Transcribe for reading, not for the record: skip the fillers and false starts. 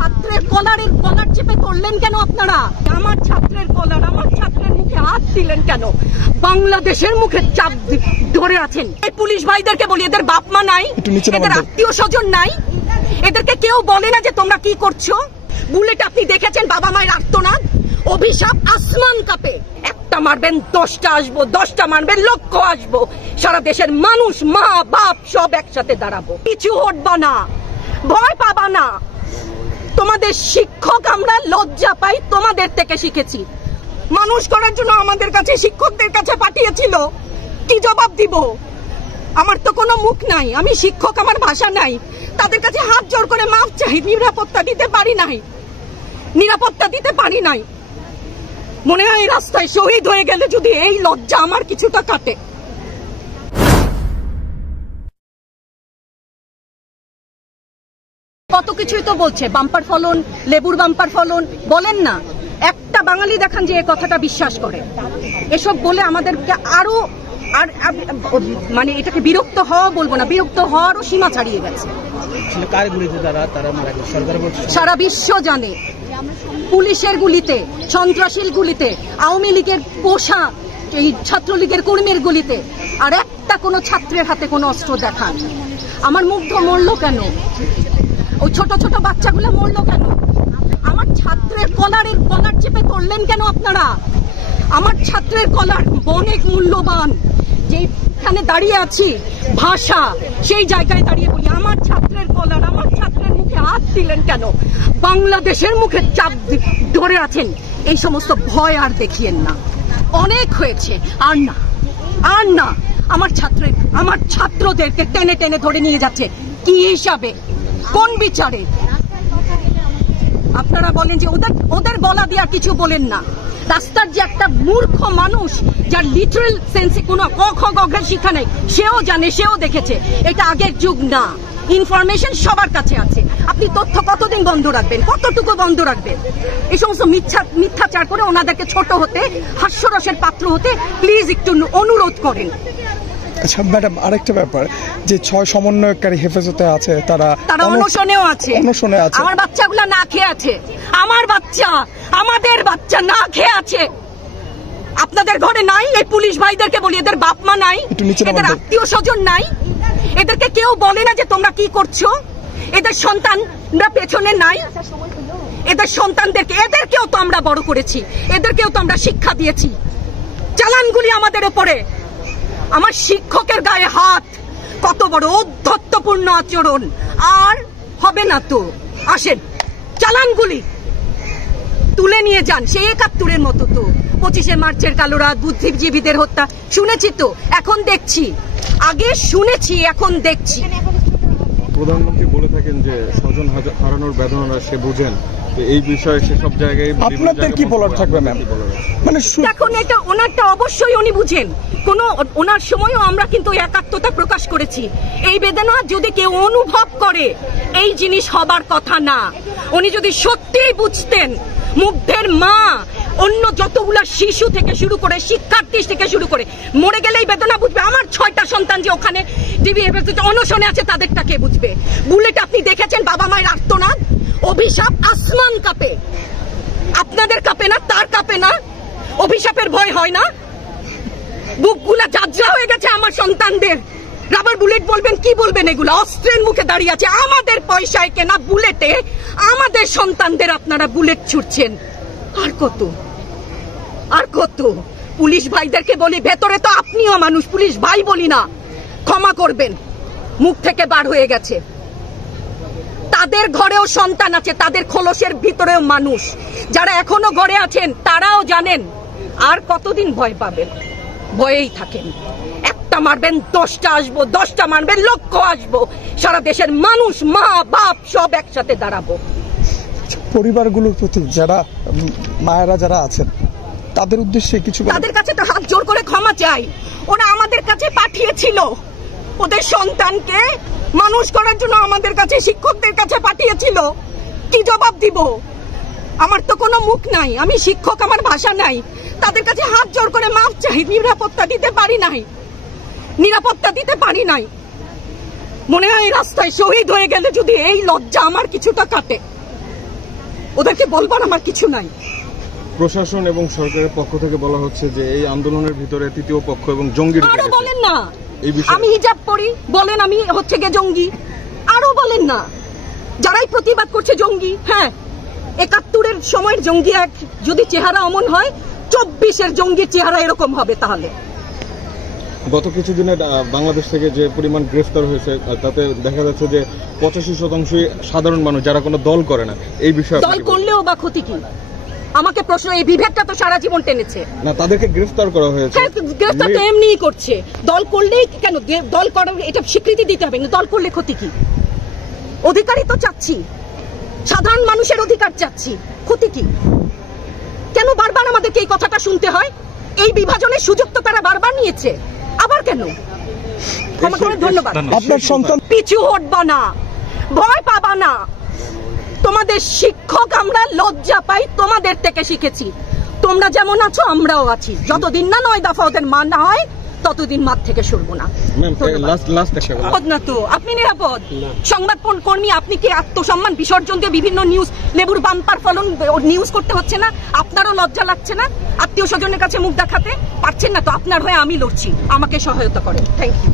ছাত্রের কলার চেপে ধরলেন কেন আপনারা? আমার ছাত্রের কলার, আমার ছাত্রের মুখে হাত দিলেন কেন? বাংলাদেশের মুখে চাপ ধরে আছেন। এই পুলিশ ভাইদেরকে বলি, এদের বাপ মা নাই, এদের আত্মীয় স্বজন নাই, এদেরকে কেউ বলে না যে তোমরা কি করছো? বুলেট আপনি দেখেছেন, বাবা মায়ের আর্তনাদ, অভিশাপ, আসমান কাঁপে। একটা মারবেন 10টা আসবো, 10টা মারবেন লক্ষ আসবো। সারা দেশের মানুষ, মা বাপ সব একসাথে দাঁড়াবো। কিছু হটবা না, ভয় পাবা না। তোমাদের শিক্ষক আমরা লজ্জা পাই, তোমাদের থেকে শিখেছি। মানুষ করার জন্য আমাদের কাছে শিক্ষকদের কাছে পাঠিয়েছিল, কি জবাব দিব? আমার তো কোনো মুখ নাই, আমি শিক্ষক, আমার ভাষা নাই। তাদের কাছে হাত জোড় করে মাফ চাই, নিরাপত্তা দিতে পারি নাই, নিরাপত্তা দিতে পারি নাই। মনে হয় রাস্তায় শহীদ হয়ে গেলে যদি এই লজ্জা আমার কিছুটা কাটে। কত কিছুই তো বলছে, বাম্পার ফলন, লেবুর বাম্পার ফলন, বলেন না একটা বাঙালি দেখান যে এই কথাটা বিশ্বাস করে। এসব বলে আমাদেরকে আরো মানে এটাকে বিরক্ত হওয়া বলবো না, বিরক্ত হওয়ারও সীমা ছাড়িয়ে গেছে। সারা বিশ্ব জানে পুলিশের গুলিতে, সন্ত্রাসীর গুলিতে, আওয়ামী লীগের পোষা এই ছাত্রলীগের কর্মীর গুলিতে, আর একটা কোনো ছাত্রের হাতে কোনো অস্ত্র দেখান। আমার মুগ্ধ মরলো কেন? ওই ছোট ছোট বাচ্চাগুলো মরলো কেন? আমার ছাত্রের কলার চেপে ধরলেন কেন আপনারা? আমার ছাত্রের কলার অনেক মূল্যবান। যেখানে দাঁড়িয়ে আছি, ভাষা, সেই জায়গায় দাঁড়িয়ে বলি, আমার ছাত্রের কলার, আমার ছাত্রের মুখে হাত দিলেন কেন? বাংলাদেশের মুখে চাপ ধরে আছেন। এই সমস্ত ভয় আর দেখিয়েন না, অনেক হয়েছে, আর না, আর না। আমার ছাত্রদেরকে টেনে টেনে ধরে নিয়ে যাচ্ছে, কি হিসাবে, কোন বিচারে? আপনারা বলেন যে ওদের গলা দিয়ে আর কিছু বলেন না। রাস্তার যে একটা মূর্খ মানুষ, যার লিটারাল সেন্সে কোনো ক খ গ ঘ শিক্ষা নেই, সেও জানে, সেও দেখেছে। এটা আগের যুগ না, ইনফরমেশন সবার কাছে আছে। আপনি তথ্য কতদিন বন্ধ রাখবেন, কতটুকু বন্ধ রাখবেন? এই সমস্ত মিথ্যাচার করে ওনাদেরকে ছোট হতে, হাস্যরসের পাত্র হতে প্লিজ একটু অনুরোধ করেন। আচ্ছা ম্যাডাম, আরেকটা ব্যাপার, যে 6 সমন্বয়কারী হেফাজতে আছে, তারা অনশনেও আছে। আমার বাচ্চাগুলা না খেয়ে আছে, আমার বাচ্চা, আমাদের বাচ্চা না খেয়ে আছে। আপনাদের ঘরে নাই? এই পুলিশ ভাইদেরকে বলি, এদের বাপ মা নাই, এদের আত্মীয় স্বজন নাই, এদেরকে কেউ বলে না যে তোমরা কি করছো? এদের সন্তানরা পেছনে নাই? এদের সন্তানদেরকে, এদেরকেও তো আমরা বড় করেছি, এদেরকেও তো আমরা শিক্ষা দিয়েছি। চালানগুলি আমাদের উপরে। আমার শিক্ষকের গায়ে হাত, কত বড় অধ্যত্বপূর্ণ আচরণ! আর হবে না তো, আসেন চালানগুলি তুলে নিয়ে যান, সেই 71-এর মতো। তো 25শে মার্চের কালো রাত, বুদ্ধিজীবীদের হত্যা শুনেছি তো, এখন দেখছি, আগে শুনেছি এখন দেখছি। প্রধানমন্ত্রী বলে থাকেন যে স্বজন হারানোর বেদনা সে বুঝেন, এই বিষয়ে সেসব জায়গায় আপনাদের কি বলার থাকবে ম্যাম? মানে এখন এটা ওনারটা অবশ্যই উনি বুঝেন। ওনার সময়ও আমরা কিন্তু একাত্মতা প্রকাশ করেছি। এই বেদনা যদি কেউ অনুভব করে, এই জিনিস হবার কথা না। উনি যদি সত্যিই বুঝতেন, মুগ্ধের মা, অন্য যতগুলা শিশু থেকে শুরু করে, শিক্ষার্থী থেকে শুরু করে, মরে গেলেই বেদনা বুঝবে। আমার 6টা সন্তান যে ওখানে ডিবিএফএসে অনশনে আছে, তাদেরটা কে বুঝবে? বুলেট আপনি দেখেছেন, বাবা মায়ের আর্তনাদ, অভিশাপ, আসমান কাঁপে। আপনাদের কাঁপে না? তার কাঁপে না? অভিশাপের ভয় হয় না? বুকগুলা যাজ্জা হয়ে গেছে আমার সন্তানদের। রাবার বুলেট বলবেন, কি বলবেন? এগুলা অস্ত্রের মুখে দাঁড়িয়ে আছে, আমাদের পয়সায় কেনা বুলেটে আমাদের সন্তানদের আপনারা বুলেট ছুটছেন। আর কত, আর কত? পুলিশ ভাইদেরকে বলি, ভেতরে তো আপনিও মানুষ, পুলিশ ভাই বলি না, ক্ষমা করবেন, মুখ থেকে বার হয়ে গেছে। তাদের ঘরেও সন্তান আছে, তাদের খোলসের ভিতরেও মানুষ। যারা এখনো ঘরে আছেন তারাও জানেন আর কতদিন ভয় পাবেন। ভয়েই থাকেন। একটা মারবেন 10টা আসবো, 10টা মারবেন লক্ষ আসবো। সারা দেশের মানুষ, মা বাপ সব একসাথে দাঁড়াবো। পরিবারগুলোর প্রতি যারা মায়েরা যারা আছেন, তাদের উদ্দেশ্যে কিছু, তাদের কাছে তো হাত জোর করে ক্ষমা চাই। ওরা আমাদের কাছে পাঠিয়েছিল ওদের সন্তানকে মানুষ করার জন্য, আমাদের কাছে শিক্ষকদের কাছে পাঠিয়েছিল, কি জবাব দিব? আমার তো কোনো মুখ নাই, আমি শিক্ষক, আমার ভাষা নাই। তাদের কাছে হাত জোর করে মাফ চাই, নিরাপত্তা দিতে পারি নাই, নিরাপত্তা দিতে পারি নাই। মনে হয় রাস্তায় শহীদ হয়ে গেলে যদি এই লজ্জা আমার কিছুটা কাটে। ওদেরকে বলবার আমার কিছু নাই। প্রশাসন এবং সরকারের পক্ষ থেকে বলা হচ্ছে যে এই আন্দোলনের ভিতরে তৃতীয় পক্ষ এবং জঙ্গি ঢুকে আরো গেছে। বলেন না, এই বিষয়ে আমি হিজাব পরি বলেন আমি হচ্ছে গে জঙ্গি, আরো বলেন না যারাই প্রতিবাদ করছে জঙ্গি। হ্যাঁ, ৭১-এর সময়ের জঙ্গি এক যদি চেহারা অমন হয়, ২৪-এর জঙ্গির চেহারা এরকম হবে। তাহলে গত কিছুদিনে বাংলাদেশ থেকে যে পরিমাণ গ্রেফতার হয়েছে তাতে দেখা যাচ্ছে যে ৮৫% সাধারণ মানুষ যারা কোনো দল করে না। এই বিষয়ে দল করলেও বা ক্ষতি কি? আমাকে প্রশ্ন, এই বিভেদটা তো সারা জীবন টেনেছে। না, তাদেরকে গ্রেফতার করা হয়েছে। হ্যাঁ, গ্রেফতার তো এমনিই করছে। দল করলেই কেন, দল করার এটা স্বীকৃতি দিতে হবে, দল করলে ক্ষতি কি? অধিকারই তো চাচ্ছি, সাধারণ মানুষের অধিকার চাচ্ছি, ক্ষতি কি? কেন বারবার আমাদেরকে এই কথাটা শুনতে হয়? এই বিভাজনের সুযোগ তো তারা বারবার নিয়েছে, আবার কেন? ক্ষমা করে, ধন্যবাদ। আপনার সন্তান পিছু হটবা না, ভয় পাবা না। তোমাদের শিক্ষক আমরা, লজ্জা পাই, তোমাদের থেকে শিখেছি। তোমরা যেমন আছো আমরাও আছি, যতদিন না ৯ দফা ওদের মান না হয় ততদিন মাঠ থেকে সরবো না। লাস্ট একটা কথা। নিরাপদ না তো? আপনি নিরাপদ? সংবাদ কর্মী আপনি কি আত্মসম্মান বিসর্জন দিয়ে বিভিন্ন নিউজ, লেবুর বাম্পার ফলন নিউজ করতে হচ্ছে না? আপনারও লজ্জা লাগছে না? আত্মীয় স্বজনের কাছে মুখ দেখাতে পারছেন না তো? আপনার হয়ে আমি লড়ছি, আমাকে সহায়তা করেন। Thank you.